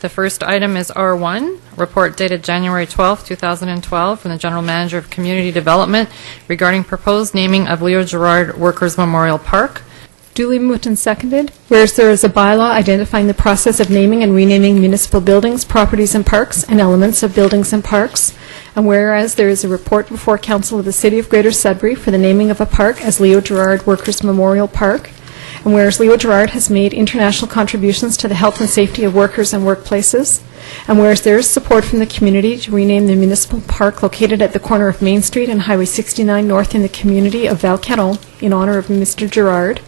The first item is R1, report dated January 12, 2012, from the General Manager of Community Development regarding proposed naming of Leo Gerard Workers Memorial Park. Duly moved and seconded. Whereas there is a bylaw identifying the process of naming and renaming municipal buildings, properties, and parks, and elements of buildings and parks. And whereas there is a report before Council of the City of Greater Sudbury for the naming of a park as Leo Gerard Workers Memorial Park. And whereas Leo Gerard has made international contributions to the health and safety of workers and workplaces. And whereas there is support from the community to rename the municipal park located at the corner of Main Street and Highway 69 North in the community of Val-Caron in honor of Mr. Gerard.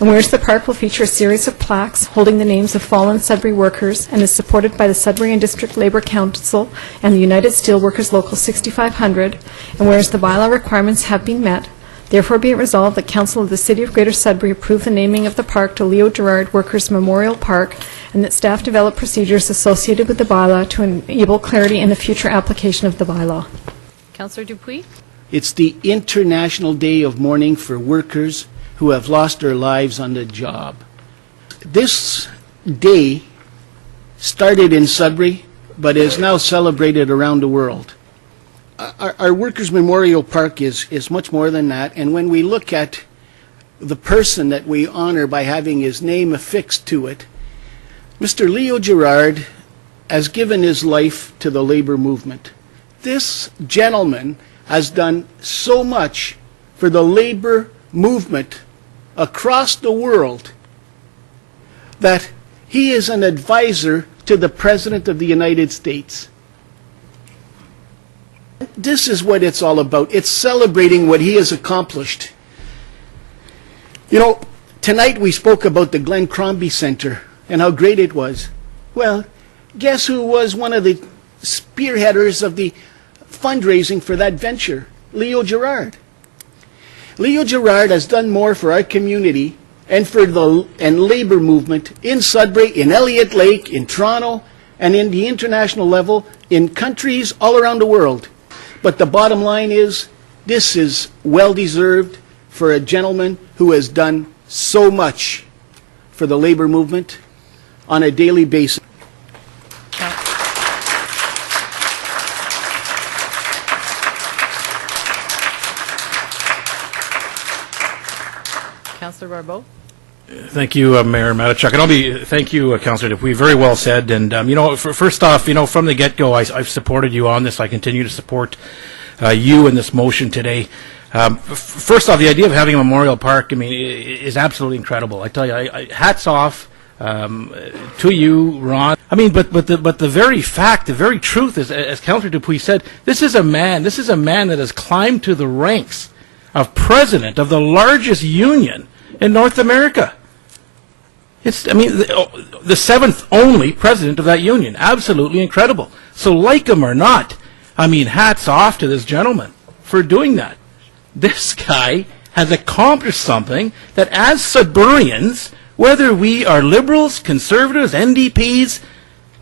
And whereas the park will feature a series of plaques holding the names of fallen Sudbury workers and is supported by the Sudbury and District Labour Council and the United Steelworkers Local 6500, and whereas the bylaw requirements have been met, therefore be it resolved that Council of the City of Greater Sudbury approve the naming of the park to Leo Gerard Workers Memorial Park, and that staff develop procedures associated with the bylaw to enable clarity in the future application of the bylaw. Councillor Dupuis. It's the International Day of Mourning for Workers who have lost their lives on the job. This day started in Sudbury, but is now celebrated around the world. Our Workers' Memorial Park is much more than that, and when we look at the person that we honor by having his name affixed to it, Mr. Leo Gerard has given his life to the labor movement. This gentleman has done so much for the labor movement across the world that he is an advisor to the President of the United States. This is what it's all about. It's celebrating what he has accomplished. You know, tonight we spoke about the Glen Crombie Center and how great it was. Well, guess who was one of the spearheaders of the fundraising for that venture? Leo Gerard. Leo Gerard has done more for our community and for the labor movement in Sudbury, in Elliott Lake, in Toronto, and in the international level, in countries all around the world. But the bottom line is, this is well-deserved for a gentleman who has done so much for the labor movement on a daily basis. Councillor Barbeau. Thank you, Mayor Matichuk. And thank you, Councillor Dupuis. Very well said. And, first off, from the get-go, I've supported you on this. I continue to support you in this motion today. First off, the idea of having a memorial park, is absolutely incredible. I tell you, hats off to you, Ron. But the very fact, the very truth is, as Councillor Dupuis said, this is a man that has climbed to the ranks of president of the largest union in North America. It's, the seventh only president of that union. Absolutely incredible. So like him or not, hats off to this gentleman for doing that. This guy has accomplished something that as Sudburians, whether we are liberals, conservatives, NDPs,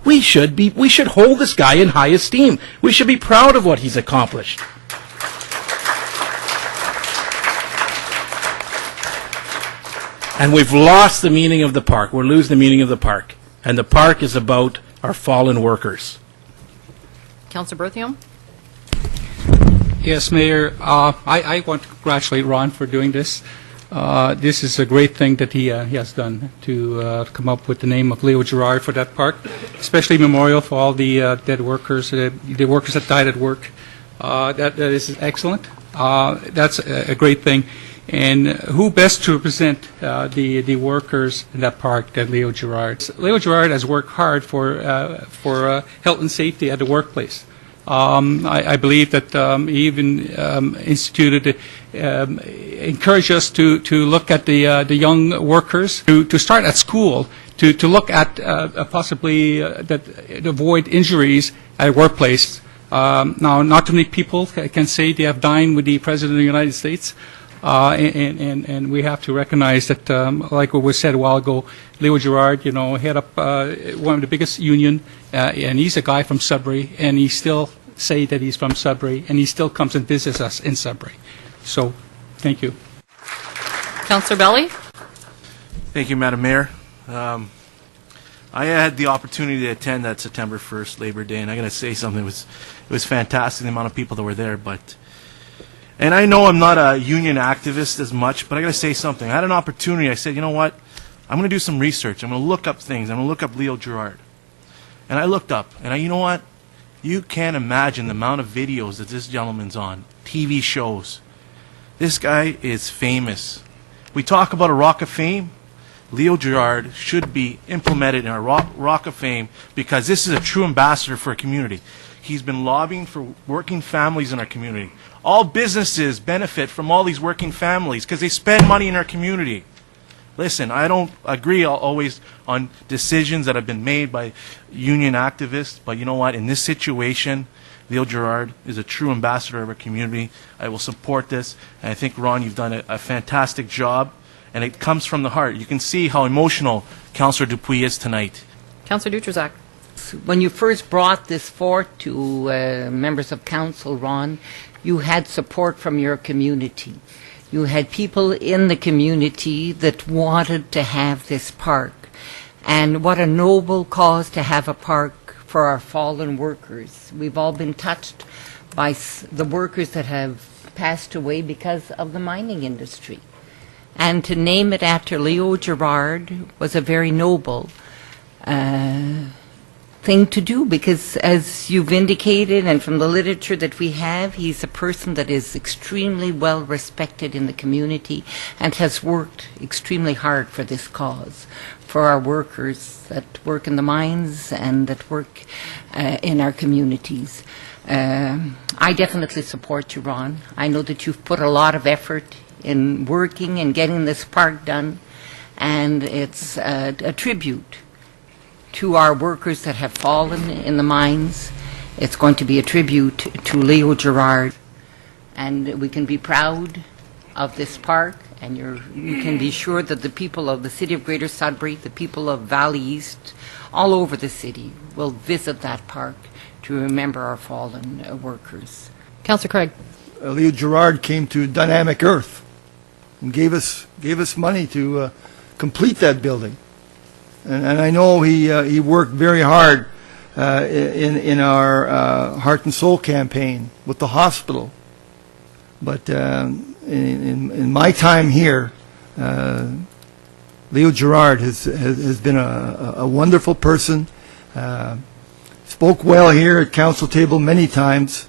we should hold this guy in high esteem. We should be proud of what he's accomplished. And we've lost the meaning of the park. We're losing the meaning of the park. And the park is about our fallen workers. Councillor Berthiaume. Yes, Mayor. I want to congratulate Ron for doing this. This is a great thing that he has done to come up with the name of Leo Gerard for that park, especially memorial for all the dead workers, the workers that died at work. That is excellent. That's a great thing. And who best to represent the workers in that park than Leo Gerard? Leo Gerard has worked hard for health and safety at the workplace. I believe that he even encouraged us to look at the young workers, to start at school, to look at possibly avoid injuries at workplace. Now, not too many people can say they have dined with the President of the United States. And we have to recognize that, like what was said a while ago, Leo Gerard, head up one of the biggest union, and he's a guy from Sudbury, and he still say that he's from Sudbury, and he still comes and visits us in Sudbury. So, thank you. Councillor Belly. Thank you, Madam Mayor. I had the opportunity to attend that September 1st Labor Day, and I got to say something. It was fantastic, the amount of people that were there. And I know I'm not a union activist as much, but I got to say something. I had an opportunity. I said, you know what? I'm going to do some research. I'm going to look up things. I'm going to look up Leo Gerard. And I looked up, and you know what? You can't imagine the amount of videos that this gentleman's on, TV shows. This guy is famous. We talk about a Rock of Fame. Leo Gerard should be implemented in our Rock of Fame because this is a true ambassador for a community. He's been lobbying for working families in our community. All businesses benefit from all these working families because they spend money in our community. Listen, I don't agree always on decisions that have been made by union activists, but you know what? In this situation, Leo Gerard is a true ambassador of our community. I will support this, and I think, Ron, you've done a fantastic job, and it comes from the heart. You can see how emotional Councillor Dupuis is tonight. Councillor Dutrzak. When you first brought this forth to members of council, Ron, you had support from your community. You had people in the community that wanted to have this park. And what a noble cause to have a park for our fallen workers. We've all been touched by the workers that have passed away because of the mining industry. And to name it after Leo Gerard was a very noble thing to do, because as you've indicated and from the literature that we have, he's a person that is extremely well respected in the community and has worked extremely hard for this cause, for our workers that work in the mines and that work in our communities. I definitely support you, Ron. I know that you've put a lot of effort in working and getting this park done, and it's a tribute to our workers that have fallen in the mines. It's going to be a tribute to Leo Gerard, and we can be proud of this park, and you can be sure that the people of the city of Greater Sudbury, the people of Valley East, all over the city will visit that park to remember our fallen workers. Councillor Craig. Leo Gerard came to Dynamic Earth and gave us money to complete that building. And I know he worked very hard in our Heart and Soul campaign with the hospital. But in my time here, Leo Gerard has been a wonderful person. Spoke well here at council table many times,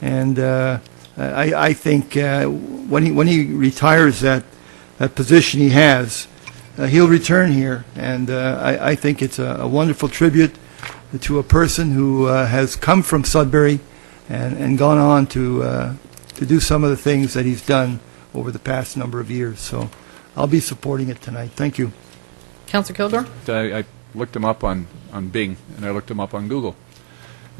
and I think when he retires that position he has, he'll return here, and I think it's a wonderful tribute to a person who has come from Sudbury and gone on to do some of the things that he's done over the past number of years. So I'll be supporting it tonight. Thank you. Councillor Kilgore. I looked him up on Bing, and I looked him up on Google.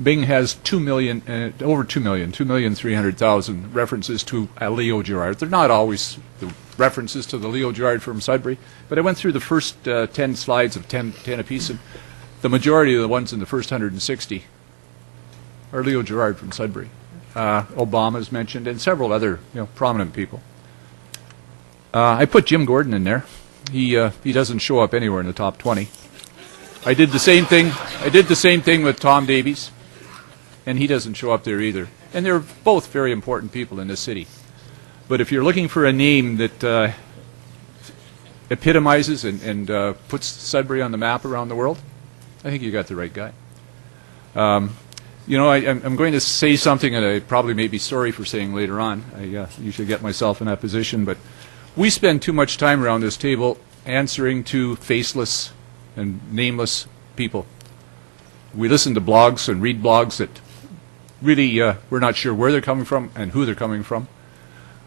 Bing has 2 million, over 2,300,000 references to Leo Gerard. They're not always the references to the Leo Gerard from Sudbury, but I went through the first 10 slides of 10 apiece, and the majority of the ones in the first 160 are Leo Gerard from Sudbury. Obama's mentioned, and several other prominent people. I put Jim Gordon in there. He doesn't show up anywhere in the top 20. I did the same thing with Tom Davies, and he doesn't show up there either. And they're both very important people in this city. But if you're looking for a name that epitomizes and puts Sudbury on the map around the world, I think you got the right guy. I'm going to say something that I probably may be sorry for saying later on. I usually get myself in that position, but we spend too much time around this table answering to faceless and nameless people. We listen to blogs and read blogs that really we're not sure where they're coming from and who they're coming from.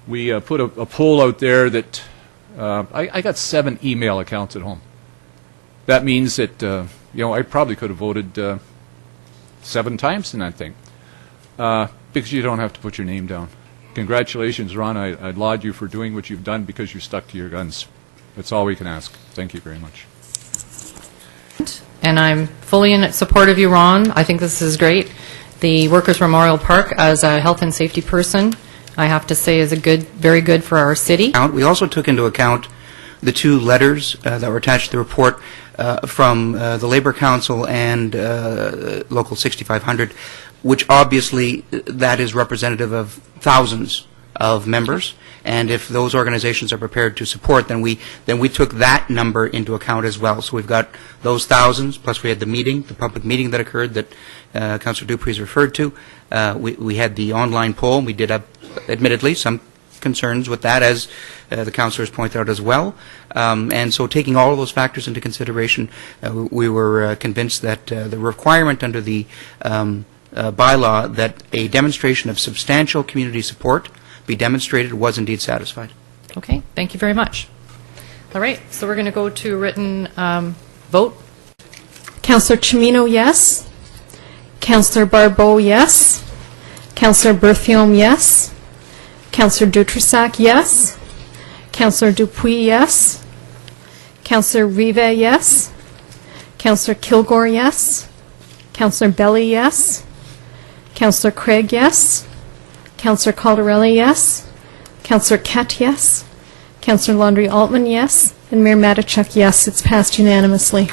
We put a poll out there that I got 7 email accounts at home. That means that I probably could have voted 7 times in that thing because you don't have to put your name down. Congratulations, Ron. I laud you for doing what you've done because you stuck to your guns. That's all we can ask. Thank you very much. And I'm fully in support of you, Ron. I think this is great. The Workers' Memorial Park, as a health and safety person, I have to say is very good for our city. We also took into account two letters that were attached to the report from the Labour Council and Local 6500, which obviously that is representative of thousands of members. And if those organizations are prepared to support, then we took that number into account as well. So we've got those thousands, plus we had the public meeting that occurred that Councillor Dupree's referred to. We had the online poll, and we did have, admittedly, some concerns with that, as the councillors pointed out as well. And so taking all of those factors into consideration, we were convinced that the requirement under the bylaw that a demonstration of substantial community support be demonstrated was indeed satisfied. Okay, thank you very much. All right, so we're going to go to written vote. Councillor Chimino, yes. Councillor Barbeau, yes. Councillor Berthiaume, yes. Councillor Dutrisac, yes. Councillor Dupuis, yes. Councillor Rive, yes. Councillor Kilgore, yes. Councillor Belly, yes. Councillor Craig, yes. Councillor Caldarelli, yes. Councillor Kett, yes. Councillor Landry Altman, yes. And Mayor Matichuk, yes. It's passed unanimously.